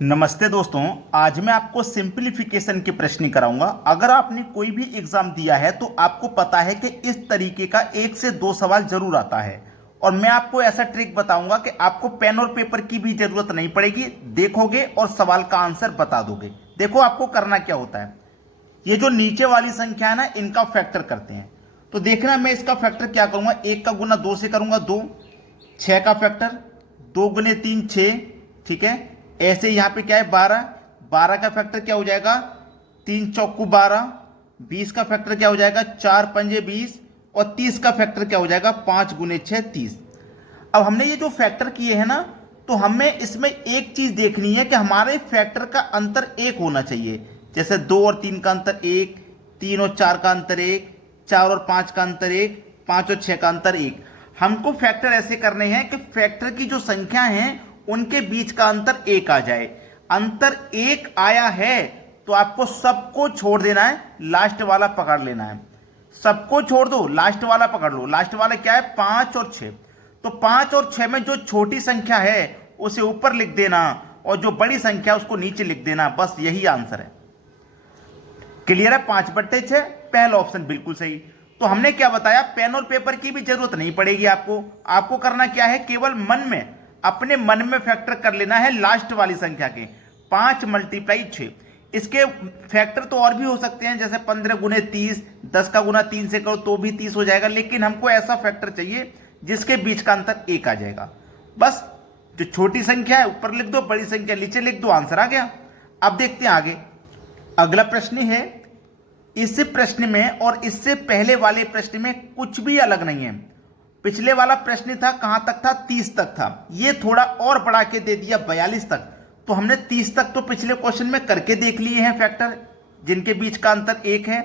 नमस्ते दोस्तों। आज मैं आपको सिंपलीफिकेशन के प्रश्न कराऊंगा। अगर आपने कोई भी एग्जाम दिया है तो आपको पता है कि इस तरीके का 1 से 2 सवाल जरूर आता है। और मैं आपको ऐसा ट्रिक बताऊंगा कि आपको पेन और पेपर की भी जरूरत नहीं पड़ेगी, देखोगे और सवाल का आंसर बता दोगे। देखो आपको करना क्या होता है, ये जो नीचे वाली संख्या है ना, इनका फैक्टर करते हैं। तो देखना मैं इसका फैक्टर क्या करूंगा, 1 का गुना 2 से करूंगा 2, 6 का फैक्टर 2 गुने 3 6, ठीक है। ऐसे यहाँ पे क्या है 12, 12 का फैक्टर क्या हो जाएगा 3 चौकू 12, 20 का फैक्टर क्या हो जाएगा 4 पंजे 20, और 30 का फैक्टर क्या हो जाएगा 5 गुने 6 30। अब हमने ये जो फैक्टर किए हैं ना, तो हमें इसमें एक चीज देखनी है कि हमारे फैक्टर का अंतर 1 होना चाहिए। जैसे 2 और 3 का अंतर 1, 3 और 4 का अंतर 1, 4 और 5 का अंतर 1, 5 और 6 का अंतर 1। हमको फैक्टर ऐसे करने हैं कि फैक्टर की जो संख्या है उनके बीच का अंतर 1 आ जाए। अंतर 1 आया है तो आपको सबको छोड़ देना है, लास्ट वाला पकड़ लेना है। सबको छोड़ दो, लास्ट वाला पकड़ लो। लास्ट वाला क्या है 5 और 6। तो 5 और 6 में जो छोटी संख्या है उसे ऊपर लिख देना और जो बड़ी संख्या है उसको नीचे लिख देना, बस यही आंसर है। क्लियर है? 5/6 पहला ऑप्शन बिल्कुल सही। तो हमने क्या बताया, पेन और पेपर की भी जरूरत नहीं पड़ेगी आपको। आपको करना क्या है, केवल मन में, अपने मन में फैक्टर कर लेना है लास्ट वाली संख्या के। 5 × 6। इसके फैक्टर तो और भी हो सकते हैं, जैसे 15 गुने 30, 10 का गुना 3 से करो तो भी 30 हो जाएगा। लेकिन हमको ऐसा फैक्टर चाहिए जिसके बीच का अंतर 1 आ जाएगा। बस जो छोटी संख्या है ऊपर लिख दो, बड़ी संख्या नीचे लिख दो, आंसर आ गया। अब देखते हैं आगे। अगला प्रश्न है, इस प्रश्न में और इससे पहले वाले प्रश्न में कुछ भी अलग नहीं है। पिछले वाला प्रश्न था कहां तक था, 30 तक था। ये थोड़ा और बढ़ा के दे दिया 42 तक। तो हमने 30 तक तो पिछले क्वेश्चन में करके देख लिए हैं फैक्टर, जिनके बीच का अंतर 1 है।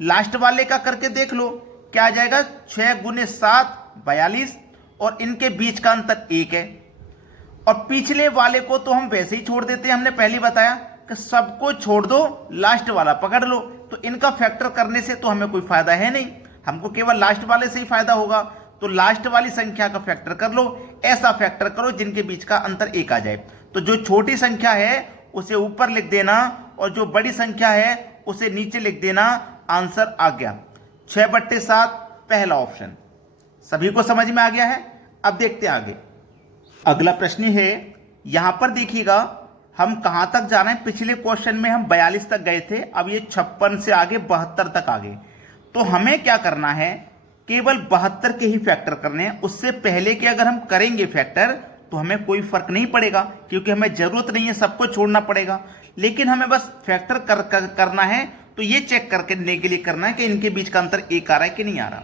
लास्ट वाले का करके देख लो, क्या आ जाएगा 6 गुने 7 42, और इनके बीच का अंतर 1 है। और पिछले वाले को तो हम वैसे ही छोड़ देते हैं, हमने पहले बताया कि सबको छोड़ दो, लास्ट वाला पकड़ लो। तो इनका फैक्टर करने से तो हमें कोई फायदा है नहीं, हमको केवल लास्ट वाले से ही फायदा होगा। तो लास्ट वाली संख्या का फैक्टर कर लो, ऐसा फैक्टर करो जिनके बीच का अंतर 1 आ जाए। तो जो छोटी संख्या है उसे ऊपर लिख देना और जो बड़ी संख्या है उसे नीचे लिख देना, आंसर आ गया 6/7 पहला ऑप्शन। सभी को समझ में आ गया है? अब देखते हैं आगे। अगला प्रश्न है, यहां पर देखिएगा हम कहां तक जा रहे हैं। पिछले क्वेश्चन में हम 42 तक गए थे, अब ये 56 से आगे 72 तक आ गए। तो हमें क्या करना है, केवल 72 के ही फैक्टर करने हैं। उससे पहले के अगर हम करेंगे फैक्टर तो हमें कोई फर्क नहीं पड़ेगा, क्योंकि हमें जरूरत नहीं है, सबको छोड़ना पड़ेगा। लेकिन हमें बस फैक्टर करना है, तो ये चेक करने के लिए करना है कि इनके बीच का अंतर 1 आ रहा है कि नहीं आ रहा।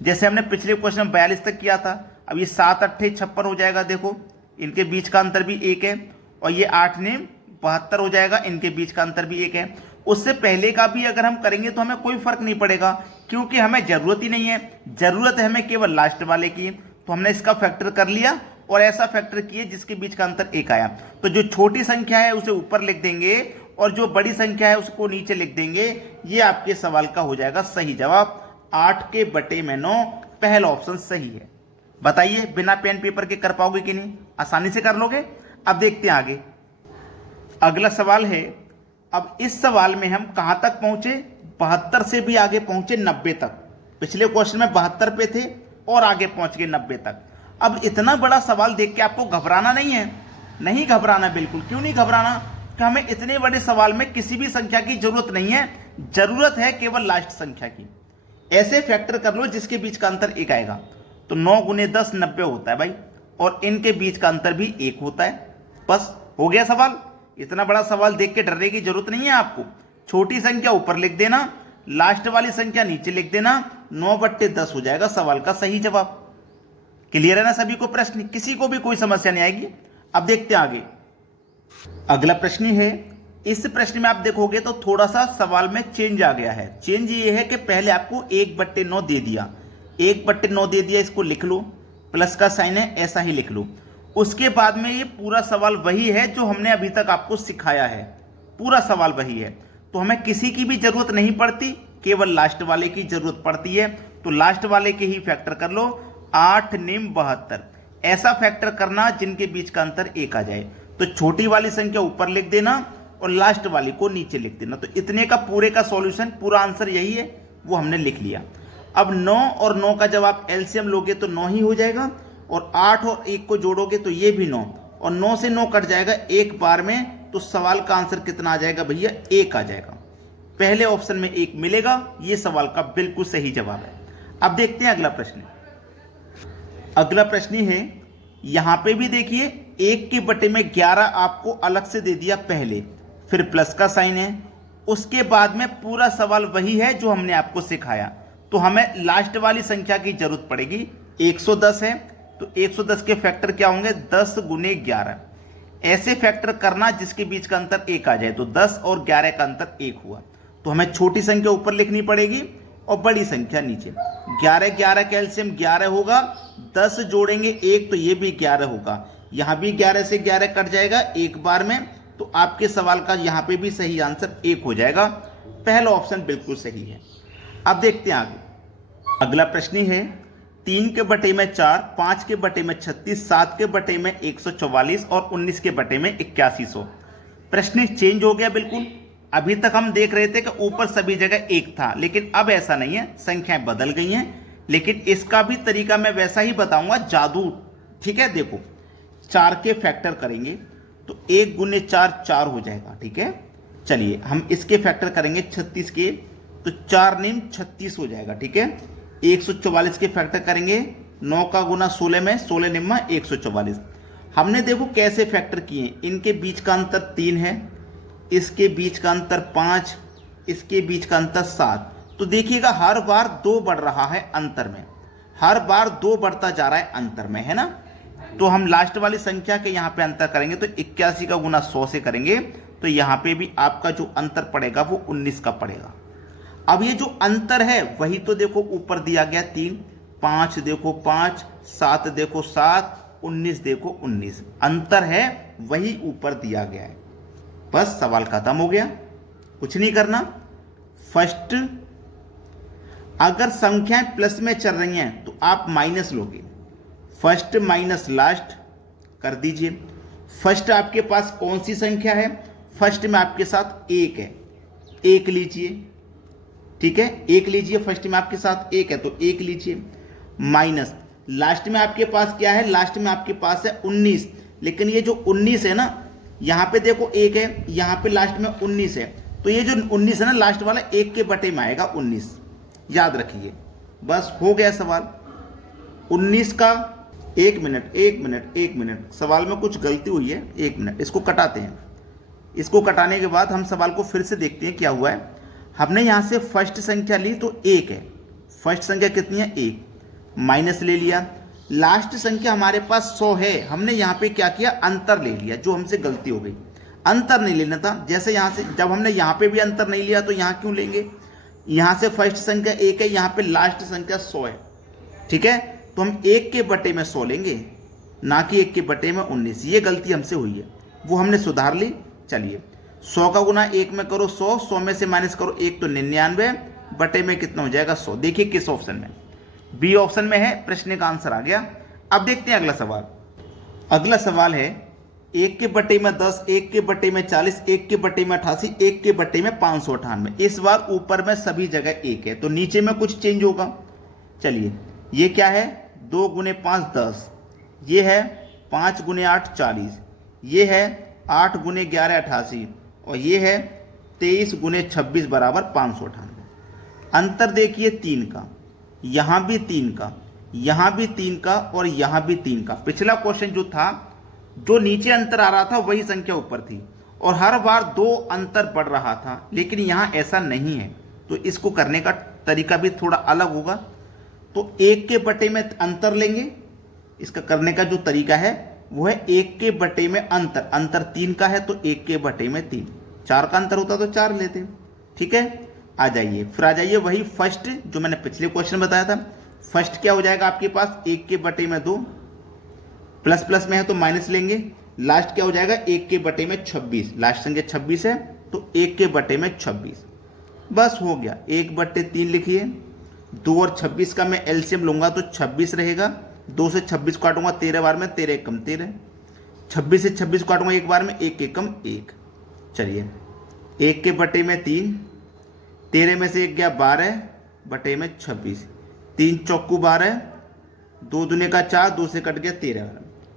जैसे हमने पिछले क्वेश्चन में 42 तक किया था, अब ये 7 8 56 हो जाएगा। देखो इनके बीच का अंतर भी 1 है, और ये 8 ने 72 हो जाएगा, इनके बीच का अंतर भी 1 है। उससे पहले का भी अगर हम करेंगे तो हमें कोई फर्क नहीं पड़ेगा, क्योंकि हमें जरूरत ही नहीं है। जरूरत है हमें केवल लास्ट वाले की। तो हमने इसका फैक्टर कर लिया और ऐसा फैक्टर किए जिसके बीच का अंतर 1 आया। तो जो छोटी संख्या है उसे ऊपर लिख देंगे और जो बड़ी संख्या है उसको नीचे लिख देंगे। ये आपके सवाल का हो जाएगा सही जवाब। 8/9 पहला ऑप्शन सही है। बताइए बिना पेन पेपर के कर पाओगे कि नहीं? आसानी से कर लोगे। अब देखते हैं आगे। अगला सवाल है, अब इस सवाल में हम कहां तक पहुंचे, 72 से भी आगे पहुंचे 90 तक। पिछले क्वेश्चन में 72 पे थे और आगे पहुंच गए 90 तक। अब इतना बड़ा सवाल देख के आपको घबराना नहीं है, नहीं घबराना, बिल्कुल क्यों नहीं घबराना, कि हमें इतने बड़े सवाल में किसी भी संख्या की जरूरत नहीं है। जरूरत है केवल लास्ट संख्या की। ऐसे फैक्टर कर लो जिसके बीच का अंतर 1 आएगा। तो 9 गुने 10 90 होता है भाई, और इनके बीच का अंतर भी 1 होता है। बस हो गया सवाल। इतना बड़ा सवाल देख के डरने की जरूरत नहीं है आपको। छोटी संख्या ऊपर लिख देना, लास्ट वाली संख्या नीचे लिख देना, 9/10 हो जाएगा सवाल का सही जवाब। क्लियर है ना सभी को प्रश्न? किसी को भी कोई समस्या नहीं आएगी। अब देखते हैं आगे। अगला प्रश्न है, इस प्रश्न में आप देखोगे तो थोड़ा सा सवाल में चेंज आ गया है। चेंज ये है कि पहले आपको 1/9 दे दिया, 1/9 दे दिया, इसको लिख लो, प्लस का साइन है ऐसा ही लिख लो। उसके बाद में ये पूरा सवाल वही है जो हमने अभी तक आपको सिखाया है, पूरा सवाल वही है। तो हमें किसी की भी जरूरत नहीं पड़ती, केवल लास्ट वाले की जरूरत पड़ती है। तो लास्ट वाले के ही फैक्टर कर लो, 8 9 72। ऐसा फैक्टर करना जिनके बीच का अंतर 1 आ जाए। तो छोटी वाली संख्या ऊपर लिख देना और लास्ट वाली को नीचे लिख देना। तो इतने का पूरे का सॉल्यूशन, पूरा आंसर यही है, वो हमने लिख लिया। अब 9 और 9 का जब आप एलसीएम लोगे तो 9 ही हो जाएगा, और 8 और 1 को जोड़ोगे तो ये भी 9, और 9 से 9 कट जाएगा एक बार में, तो सवाल का आंसर कितना आ जाएगा भैया? 1 आ जाएगा। पहले ऑप्शन में 1 मिलेगा, ये सवाल का बिल्कुल सही जवाब है। अब देखते हैं अगला प्रश्न। अगला प्रश्न है, यहां पे भी देखिए 1 के बटे में 11 आपको अलग से दे दिया पहले, फिर प्लस का साइन है, उसके बाद में पूरा सवाल वही है जो हमने आपको सिखाया। तो हमें लास्ट वाली संख्या की जरूरत पड़ेगी। 110 है तो 110 के फैक्टर क्या होंगे? 10 गुने 11। ऐसे फैक्टर करना जिसके बीच का अंतर 1 आ जाए, तो 10 और 11 का अंतर 1 हुआ। तो हमें छोटी संख्या ऊपर लिखनी पड़ेगी और बड़ी संख्या नीचे। 11 11 का एलसीएम 11 होगा, 10 जोड़ेंगे 1 तो ये भी 11 होगा, यहां भी 11 से 11 कट जाएगा एक बार में, तो आपके सवाल का यहां पे भी सही आंसर 1 हो जाएगा। पहला ऑप्शन बिल्कुल सही है। अब देखते हैं आगे। अगला प्रश्न है, 3 के बटे में 4, 5 के बटे में 36, 7 के बटे में 144 और 19 के बटे में 8100। प्रश्न चेंज हो गया बिल्कुल। अभी तक हम देख रहे थे कि ऊपर सभी जगह 1 था, लेकिन अब ऐसा नहीं है, संख्याएं बदल गई हैं। लेकिन इसका भी तरीका मैं वैसा ही बताऊंगा, जादू। ठीक है, देखो 4 के फैक्टर करेंगे तो 1 गुने 4 4 हो जाएगा। ठीक है, चलिए हम इसके फैक्टर करेंगे 36 के, तो 4 निम 36 हो जाएगा। ठीक है, 144 के फैक्टर करेंगे, 9 का गुना 16 में, 16 निम्मा 144। हमने देखो कैसे फैक्टर किए, इनके बीच का अंतर 3 है, इसके बीच का अंतर 5, इसके बीच का अंतर 7। तो देखिएगा हर बार 2 बढ़ रहा है अंतर में, हर बार 2 बढ़ता जा रहा है अंतर में, है ना। तो हम लास्ट वाली संख्या के यहाँ पे अंतर करेंगे, तो 81 का गुना 100 से करेंगे, तो यहाँ पे भी आपका जो अंतर पड़ेगा वो 19 का पड़ेगा। अब ये जो अंतर है वही तो देखो ऊपर दिया गया 3, 5 देखो 5, 7 देखो 7, 19 देखो 19, अंतर है वही ऊपर दिया गया है। बस सवाल खत्म हो गया, कुछ नहीं करना। फर्स्ट, अगर संख्याएं प्लस में चल रही हैं तो आप माइनस लोगे, फर्स्ट माइनस लास्ट कर दीजिए। फर्स्ट आपके पास कौन सी संख्या है? फर्स्ट में आपके साथ 1 है, 1 लीजिए। ठीक है, 1 लीजिए, फर्स्ट में आपके साथ 1 है तो 1 लीजिए, माइनस लास्ट में आपके पास क्या है? लास्ट में आपके पास है 19। लेकिन ये जो 19 है ना, यहां पे देखो 1 है, यहां पे लास्ट में 19 है, तो ये जो 19 है ना लास्ट वाला 1 के बटे में आएगा 19, याद रखिए। बस हो गया सवाल। 19 का 1 मिनट, सवाल में कुछ गलती हुई है, 1 मिनट, इसको कटाते हैं। इसको कटाने के बाद हम सवाल को फिर से देखते हैं क्या हुआ है। हमने यहां से फर्स्ट संख्या ली तो 1 है, फर्स्ट संख्या कितनी है? 1, माइनस ले लिया। लास्ट संख्या हमारे पास 100 है, हमने यहाँ पे क्या किया? अंतर ले लिया, जो हमसे गलती हो गई। अंतर नहीं लेना था, जैसे यहाँ से जब हमने यहाँ पे भी अंतर नहीं लिया तो यहाँ क्यों लेंगे? यहाँ से फर्स्ट संख्या 1 है, यहाँ पे लास्ट संख्या 100 है। ठीक है, तो हम 1 के बटे में 100 लेंगे, ना कि 1 के बटे में 19। ये गलती हमसे हुई है, वो हमने सुधार ली। चलिए 100 का गुना 1 में करो 100, 100 में से माइनस करो 1 तो 99, बटे में कितना हो जाएगा? 100। देखिए किस ऑप्शन में? बी ऑप्शन में है, प्रश्न का आंसर आ गया। अब देखते हैं अगला सवाल। अगला सवाल है, 1 के बटे में 10, 1 के बटे में 40, 1 के बटे में 88, 1 के बटे में 598। इस बार ऊपर में सभी जगह 1 है, तो नीचे में कुछ चेंज होगा। चलिए, ये क्या है? 2 गुने 5 10, ये है 5 गुने 8 40, ये है 8 गुने 11 88, और ये है 23 गुने 26 बराबर 598। अंतर देखिए 3 का, यहां भी 3 का, यहां भी 3 का, और यहां भी 3 का। पिछला क्वेश्चन जो था, जो नीचे अंतर आ रहा था वही संख्या ऊपर थी, और हर बार 2 अंतर बढ़ रहा था, लेकिन यहां ऐसा नहीं है। तो इसको करने का तरीका भी थोड़ा अलग होगा। तो 1 के बटे में अंतर लेंगे, इसका करने का जो तरीका है वो है 1 के बटे में अंतर, अंतर 3 का है तो 1 के बटे में 3, 4 का अंतर होता तो 4 लेते। ठीक है, आ जाइए, फिर आ जाइए वही फर्स्ट जो मैंने पिछले क्वेश्चन बताया था। फर्स्ट क्या हो जाएगा आपके पास? 1 के बटे में 2, प्लस प्लस में है तो माइनस लेंगे। लास्ट क्या हो जाएगा? 1 के बटे में 26, लास्ट संख्या 26 है तो 1 के बटे में 26। बस हो गया, 1 बटे 3 लिखिए। 2 और 26 का मैं एलसीएम लूंगा तो 26 रहेगा, 2 से 26 काटूंगा 13 बार में, 13 कम 13, 26 से 26 काटूंगा एक बार में, एक एकम एक। चलिए 1 के बटे में 3, 13 में से 1 गया 12 बटे में 26, 3 चौकू 12, 2 दूने का 4, 2 से कट गया 13।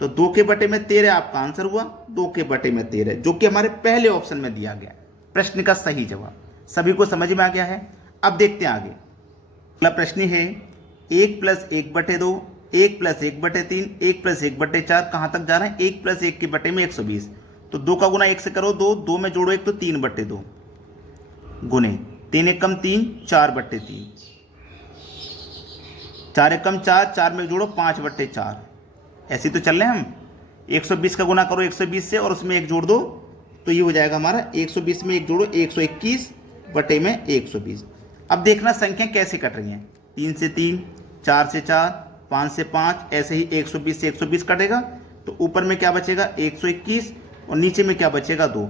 तो 2 के बटे में 13 आपका आंसर हुआ, 2 के बटे में 13, जो कि हमारे पहले ऑप्शन में दिया गया प्रश्न का सही जवाब। सभी को समझ में आ गया है। अब देखते हैं आगे। अगला प्रश्न है 1 + 1 बटे 2, 1 + 1 बटे 3, 1 + 1 बटे 4, कहाँ तक जा रहे हैं? 1 + 1 के बटे में 120। तो 2 का गुना 1 से करो 2, 2 में जोड़ो 1 तो 3 बटे 2 गुने 3 एकम 3, 4 बटे 3, 4 एकम 4, 4 में जोड़ो 5 बटे 4। ऐसे तो चल रहे हैं हम। 120 का गुना करो 120 से और उसमें 1 जोड़ दो तो ये हो जाएगा हमारा 120 में 1 जोड़ो 121 बटे में 120। अब देखना संख्या कैसे कट रही हैं। 3 से 3, 4 से 4, 5 से 5, ऐसे ही 120 से 120 कटेगा तो ऊपर में क्या बचेगा 121 और नीचे में क्या बचेगा 2।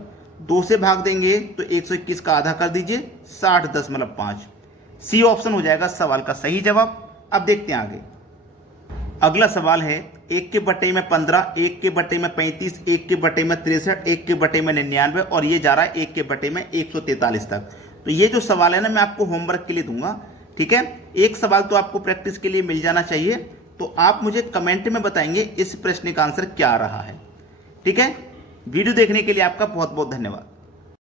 2 से भाग देंगे तो 121 का आधा कर दीजिए 60.5। सी ऑप्शन हो जाएगा सवाल का सही जवाब। अब देखते हैं आगे। अगला सवाल है 1 के बटे में 15, 1 के बटे में 35, 1 के बटे में 63, 1 के बटे में 99 और ये जा रहा है 1 के बटे में 143 तक। तो ये जो सवाल है ना मैं आपको होमवर्क के लिए दूंगा, ठीक है। एक सवाल तो आपको प्रैक्टिस के लिए मिल जाना चाहिए। तो आप मुझे कमेंट में बताएंगे इस प्रश्न का आंसर क्या रहा है, ठीक है। वीडियो देखने के लिए आपका बहुत बहुत धन्यवाद।